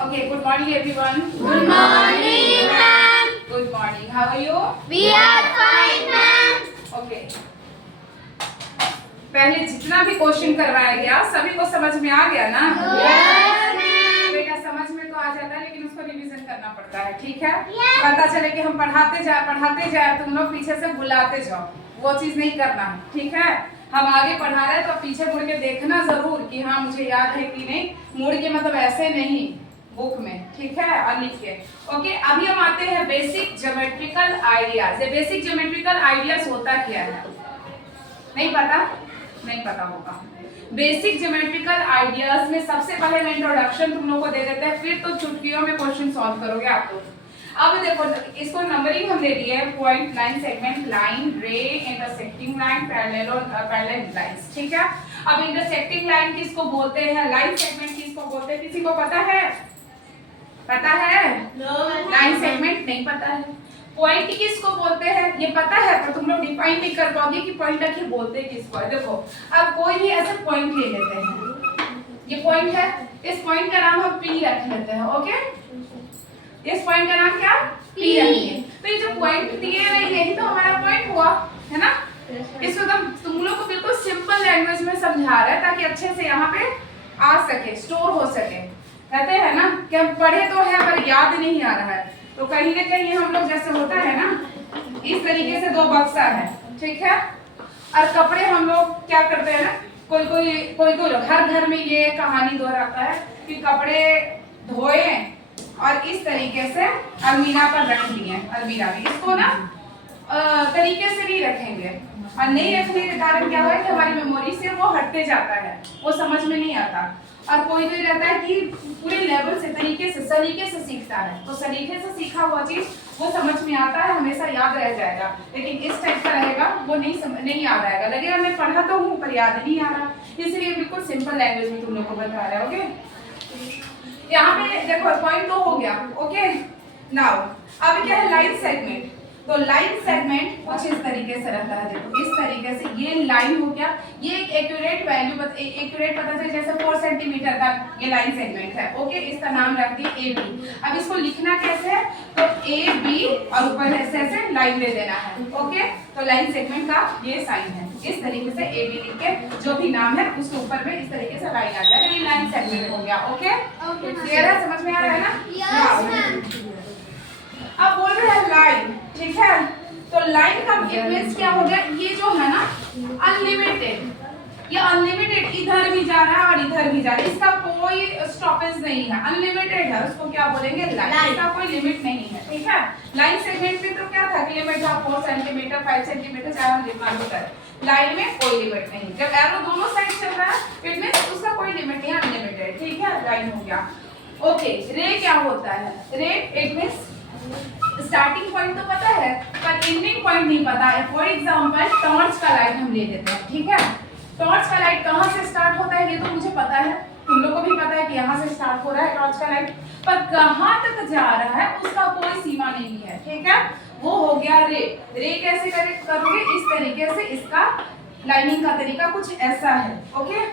Okay, good morning everyone. Good morning, ma'am. Good morning. How are you? We are fine, ma'am. Okay. पहले जितना भी question करवाया गया सभी को समझ में आ गया ना? Yes, ma'am. बेटा समझ में तो आ जाता है लेकिन उसको रिवीजन करना पड़ता है, ठीक है? Yes. पता चले कि हम पढ़ाते जाए तुम लोग पीछे से बुलाते जाओ, वो चीज नहीं करना है, ठीक है? हम आगे पढ़ा रहे हैं तो पीछे मुड़ के देखना जरूर कि हाँ मुझे याद है कि नहीं, मुड़ के मतलब ऐसे नहीं बुक में, ठीक है? और लिख के। ओके, अभी हम आते हैं बेसिक ज्योमेट्रिकल आइडियाज। ये बेसिक ज्योमेट्रिकल आइडियाज होता क्या है? नहीं पता? नहीं पता होगा। बेसिक ज्योमेट्रिकल आइडियाज में सबसे पहले मैं इंट्रोडक्शन तुम लोगों को दे देते हैं, फिर तो चुटकियों में क्वेश्चन सॉल्व करोगे आप लोग। अब देखो इसको नंबरिंग हम दे दिए है, पॉइंट, लाइन, सेगमेंट, लाइन, रे, इंटरसेक्टिंग लाइन, पैरेलल लाइंस, ठीक है? अब इंटरसेक्टिंग लाइन किसको बोलते हैं, लाइन सेगमेंट किसको बोलते हैं, किसी को पता है? पता है? लाइन सेगमेंट नहीं पता है। पॉइंट किसको बोलते हैं ये पता है, पर तुम लोग डिफाइन नहीं कर पाओगे कि पॉइंट आखिर बोलते किसको है। देखो अब कोई भी ऐसे पॉइंट ले लेते हैं, ये पॉइंट है, इस पॉइंट का नाम हम पी रख लेते हैं। ओके, इस पॉइंट का नाम क्या? पी रखिए। तो ये जो पॉइंट दिए हुए यही तो हमारा पॉइंट हुआ है ना? इसको तुम लोग को बिल्कुल सिंपल लैंग्वेज में समझा रहा है ताकि अच्छे से यहाँ पे आ सके, स्टोर हो सके। कहते हैं ना कि हम पढ़े तो है पर याद नहीं आ रहा है, तो कहीं ना कहीं हम लोग जैसे होता है ना इस तरीके से दो बक्सा है, ठीक है? और कपड़े हम लोग क्या करते हैं ना, कोई लोग हर घर में ये कहानी दोहराता है कि कपड़े धोए और इस तरीके से अलमीरा पर रख दिए, अलमीरा में इसको ना तरीके से नहीं रखेंगे और नहीं रखने के कारण क्या हुआ कि हमारी मेमोरी से वो हटते जाता है, वो समझ में नहीं आता। और कोई रहता है कि पूरे लेवल से तरीके से सलीके से सीखता है, तो सलीके से सीखा हुआ चीज वो समझ में आता है, हमेशा याद रह जाएगा। लेकिन इस टाइप का रहेगा वो नहीं याद आएगा, लगेगा मैं पढ़ा तो हूँ पर याद नहीं आ रहा। इसलिए बिल्कुल सिंपल लैंग्वेज में तुम लोग को बता रहा है। ओके, यहाँ पे देखो पॉइंट तो हो गया। ओके, नाउ अब क्या है, लाइन सेगमेंट। तो लाइन सेगमेंट कुछ इस तरीके से रहता है, देखो इस तरीके से ये लाइन हो गया, ये एक एक्यूरेट वैल्यू एक्यूरेट पता चले जैसे 4 सेंटीमीटर का ये लाइन सेगमेंट है। ओके, इसका नाम रख दिए ए बी। अब इसको लिखना कैसे है, तो ए बी और ऊपर ऐसे लाइन दे देना है। ओके, तो लाइन सेगमेंट का ये साइन है, इस तरीके से ए बी लिख के जो भी नाम है उसके ऊपर में इस तरीके से लाइन आ जाएगा, ये लाइन सेगमेंट हो गया। ओके, क्लियर है, समझ में आ रहा है ना? Yes, ma'am. अब बोल रहे हैं लाइन, ठीक है? तो लाइन का मींस क्या हो गया, ये जो है ना अनलिमिटेड, ये अनलिमिटेड इधर भी जा रहा है और इधर भी जा रहा है, इसका कोई स्टॉपेज नहीं है, अनलिमिटेड है, उसको क्या बोलेंगे, लाइन। इसका कोई लिमिट नहीं है, ठीक है? लाइन सेगमेंट में तो क्या था कि लिमिट था 4 सेंटीमीटर 5 सेंटीमीटर, चाहे हम जितना भी करें। लाइन में कोई लिमिट नहीं, जब एरो दोनों साइड चल रहा है इट मींस उसका कोई लिमिट नहीं है, अनलिमिटेड, ठीक है? लाइन हो गया। ओके, रे क्या होता है, रे इट मींस स्टार्टिंग पॉइंट तो पता है पर एंडिंग पॉइंट नहीं पता है। फॉर एग्जांपल टॉर्च का लाइट हम ले लेते हैं, ठीक है? टॉर्च का लाइट कहाँ से स्टार्ट होता है ये तो मुझे पता है, तुम लोगों को भी पता है कि यहाँ से स्टार्ट हो रहा है टॉर्च का लाइट, पर कहाँ तक जा रहा है उसका कोई सीमा नहीं है, ठीक है? वो हो गया रे। रे कैसे करोगे, इस तरीके से, इसका लाइनिंग का तरीका कुछ ऐसा है। ओके,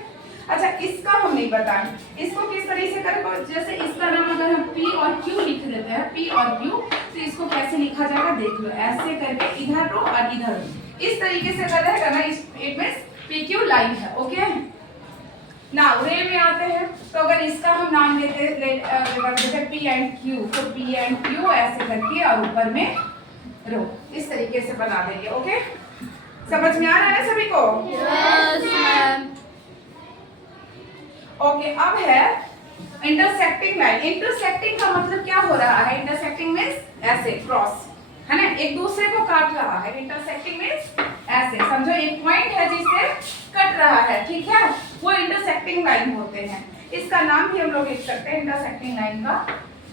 अच्छा इसका हम नहीं बताएं, इसको किस तरीके से करें, जैसे इसका नाम अगर हम P और Q लिख देते हैं, P और Q, तो इसको कैसे लिखा जाएगा देख लो, ऐसे करके इधर रो और इधर रो, इस तरीके से अगर रहेगा ना इट मींस PQ लाइन है। ओके, नाउ रे में आते हैं, तो अगर इसका हम नाम लेते P एंड Q, तो P एंड Q ऐसे करके और ऊपर में रो, इस तरीके से बना देंगे। ओके, समझ में आ रहा है सभी को? Yes, ma'am. ओके, अब है इंटरसेक्टिंग लाइन। इंटरसेक्टिंग का मतलब क्या हो रहा है, इंटरसेक्टिंग मींस ऐसे क्रॉस, है ना, एक दूसरे को काट रहा है। इंटरसेक्टिंग मींस ऐसे, समझो एक पॉइंट है जिससे कट रहा है, ठीक है? वो इंटरसेक्टिंग लाइन होते हैं। इसका नाम भी हम लोग लिख सकते हैं इंटरसेक्टिंग लाइन का,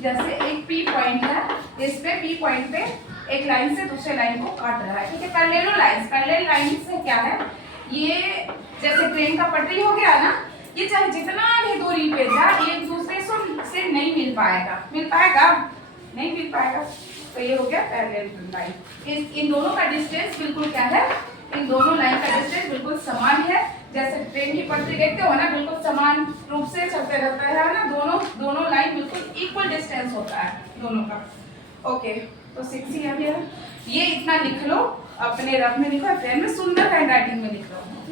जैसे एक P पॉइंट है, इस पे P पॉइंट पे एक लाइन से दूसरे लाइन को काट रहा है, ठीक है? पैरेलल लाइंस, पैरेलल लाइन से क्या है, ये जैसे ट्रेन का पटरी हो गया ना, ये चाहे जितना भी दूरी पे जाए एक दूसरे से नहीं मिल पाएगा, नहीं मिल पाएगा, तो ये हो गया पैरेलल लाइन। इन दोनों का डिस्टेंस बिल्कुल क्या है, इन दोनों लाइन का डिस्टेंस बिल्कुल समान है, जैसे ट्रेन की पटरी देखते हो ना, बिल्कुल समान रूप से चलते रहता है ना, दोनों लाइन बिल्कुल इक्वल डिस्टेंस होता है दोनों का। ओके, तो 6 ही आ गया। ये इतना लिख लो, अपने रफ में लिखो, पेन में सुंदर हैंड राइटिंग में लिख लो।